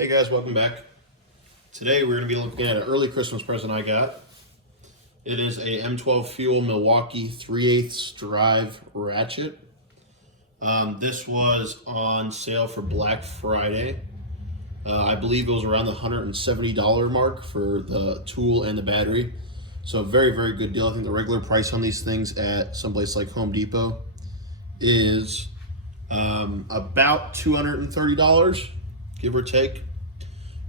Hey guys, welcome back. Today we're going to be looking at an early Christmas present I got. It is a M12 Fuel Milwaukee 3/8 drive Ratchet. This was on sale for Black Friday. I believe it was around the $170 mark for the tool and the battery. So very, very good deal. I think the regular price on these things at someplace like Home Depot is about $230, give or take.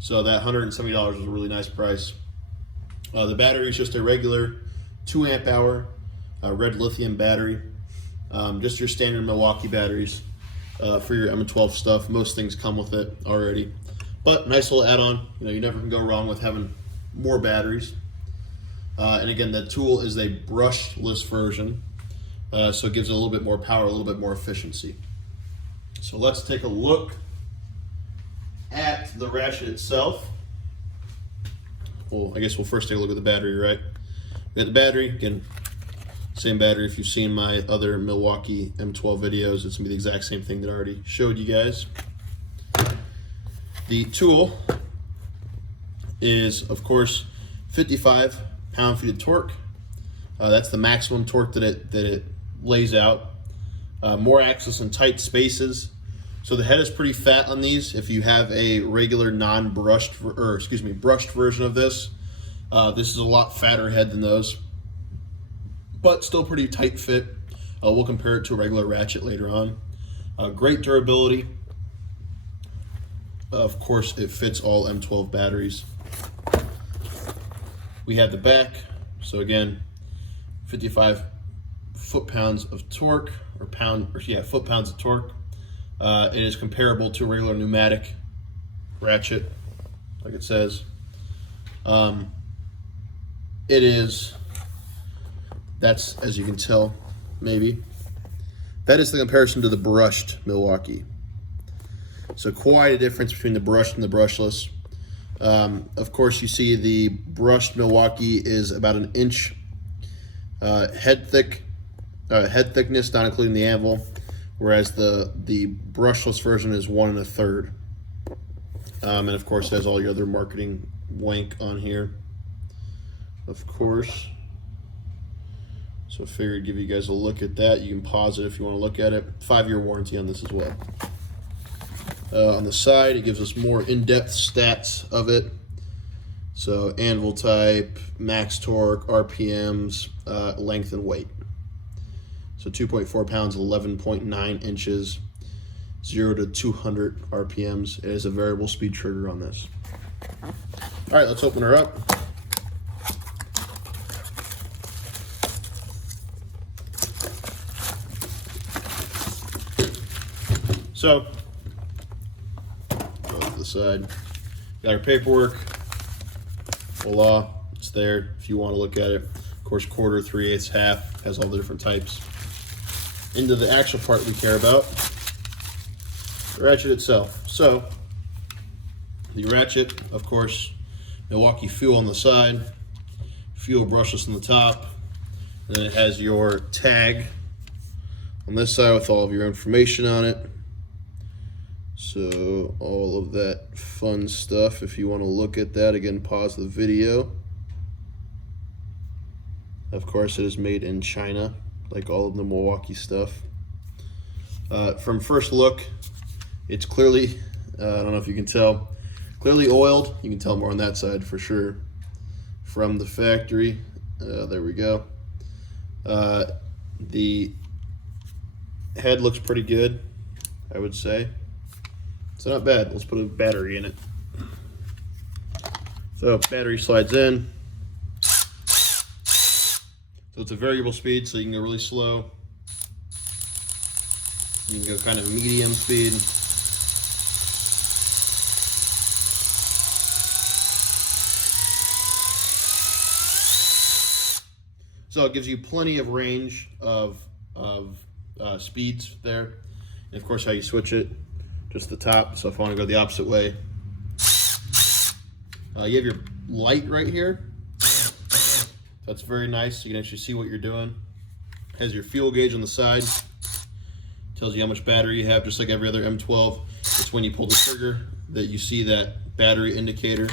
So that $170 was a really nice price. The battery is just a regular 2 amp hour red lithium battery. Just your standard Milwaukee batteries for your M12 stuff. Most things come with it already. But nice little add-on. You never can go wrong with having more batteries. And again, the tool is a brushless version. So it gives it a little bit more power, a little bit more efficiency. So let's take a look at the Ratchet itself. Well, I guess we'll first take a look at the battery, right? We got the battery, again, same battery. If you've seen my other Milwaukee M12 videos, it's gonna be the exact same thing that I already showed you guys. The tool is, of course, 55 pound-feet of torque. That's the maximum torque that it lays out. More access in tight spaces. So the head is pretty fat on these. If you have a regular brushed version of this, this is a lot fatter head than those, but still pretty tight fit. We'll compare it to a regular Ratchet later on. Great durability. Of course, it fits all M12 batteries. We have the back. So again, 55 foot-pounds of torque, foot-pounds of torque. It is comparable to a regular pneumatic Ratchet, like it says. That's, as you can tell, maybe, that is the comparison to the brushed Milwaukee. So quite a difference between the brushed and the brushless. Of course, you see the brushed Milwaukee is about an inch head thickness, not including the anvil, whereas the brushless version is 1 1/3. And of course, it has all your other marketing wank on here, of course. So I figured I'd give you guys a look at that. You can pause it if you want to look at it. 5-year warranty on this as well. On the side, it gives us more in-depth stats of it. So anvil type, max torque, RPMs, length and weight. So 2.4 pounds, 11.9 inches, 0 to 200 RPMs. It is a variable speed trigger on this. All right, let's open her up. So, go to the side. Got our paperwork. Voila, it's there if you want to look at it. Of course, quarter, 3/8, half, has all the different types. Into the actual part we care about, the Ratchet itself. So, the Ratchet, of course, Milwaukee Fuel on the side, Fuel brushless on the top, and then it has your tag on this side with all of your information on it. So, all of that fun stuff. If you want to look at that, again, pause the video. Of course, it is made in China, like all of the Milwaukee stuff. From first look, it's clearly, I don't know if you can tell, clearly oiled. You can tell more on that side for sure. From the factory, there we go. The head looks pretty good, I would say. So not bad. Let's put a battery in it. So battery slides in. So it's a variable speed, so you can go really slow. You can go kind of medium speed. So it gives you plenty of range of speeds there. And of course, how you switch it, just the top. So if I want to go the opposite way, you have your light right here. That's very nice. You can actually see what you're doing. Has your fuel gauge on the side. Tells you how much battery you have, just like every other M12. It's noticed when you pull the trigger that you see that battery indicator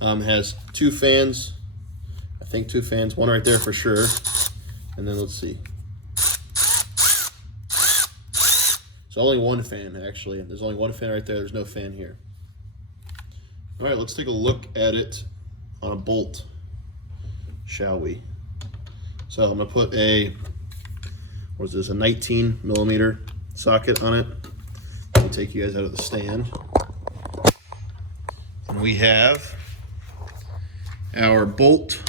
has 2 fans. I think 2 fans, one right there for sure. And then let's see. So only 1 fan actually. There's only 1 fan right there. There's no fan here. All right, let's take a look at it on a bolt, shall we? So I'm gonna put a, what is this, a 19 millimeter socket on it. I'll take you guys out of the stand. And we have our bolt.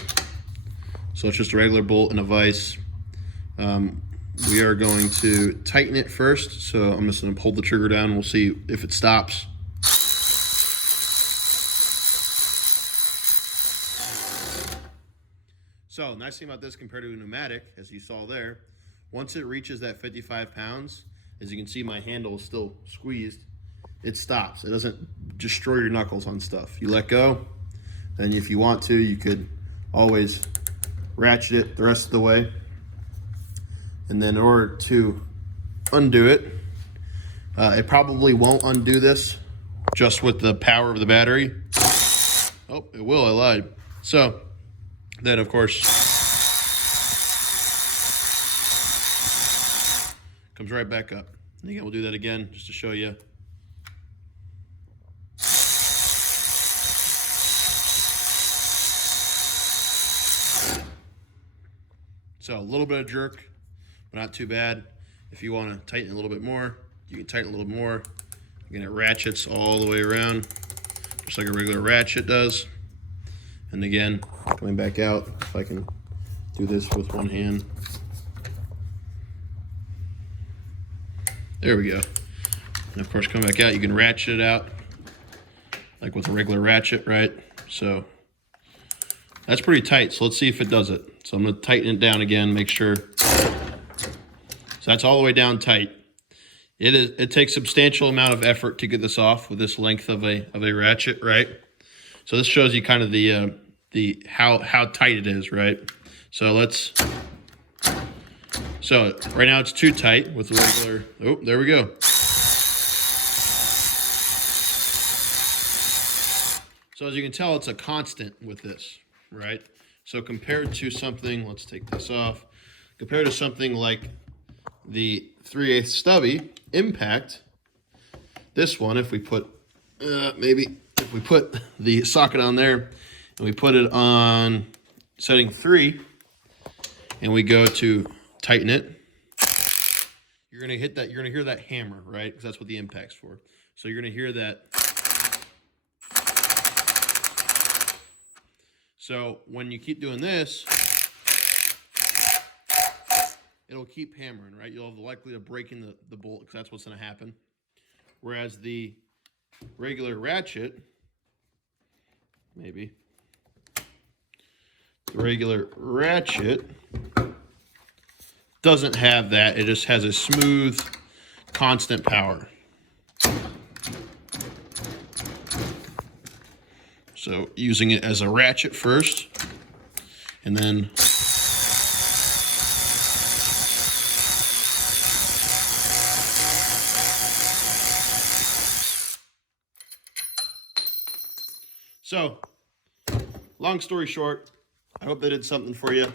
So it's just a regular bolt and a vise. We are going to tighten it first. So I'm just gonna pull the trigger down and we'll see if it stops. So nice thing about this compared to a pneumatic, as you saw there, once it reaches that 55 pounds, as you can see my handle is still squeezed, it stops. It doesn't destroy your knuckles on stuff. You let go, then if you want to, you could always ratchet it the rest of the way. And then in order to undo it, it probably won't undo this just with the power of the battery. Oh, it will, I lied. So then of course comes right back up. And again, we'll do that again just to show you. So a little bit of jerk, but not too bad. If you want to tighten it a little bit more, you can tighten it a little more. Again, it ratchets all the way around, just like a regular ratchet does. And again, coming back out, if I can do this with one hand. There we go. And of course, coming back out, you can ratchet it out like with a regular ratchet, right? So that's pretty tight. So let's see if it does it. So I'm gonna tighten it down again, make sure. So that's all the way down tight. It takes substantial amount of effort to get this off with this length of a ratchet, right? So this shows you kind of the how tight it is, right? So so right now it's too tight with the regular, oh, there we go. So as you can tell, it's a constant with this, right? So compared to something, let's take this off, compared to something like the 3/8 stubby impact, this one, if we put, maybe if we put the socket on there and we put it on setting 3 and we go to tighten it, you're gonna hit that, you're gonna hear that hammer, right? Because that's what the impact's for. So you're gonna hear that. So when you keep doing this, it'll keep hammering, right? You'll have the likelihood of breaking the bolt because that's what's gonna happen. Whereas the regular ratchet, maybe, the regular ratchet doesn't have that. It just has a smooth, constant power. So using it as a ratchet first, and then so long story short, I hope that did something for you.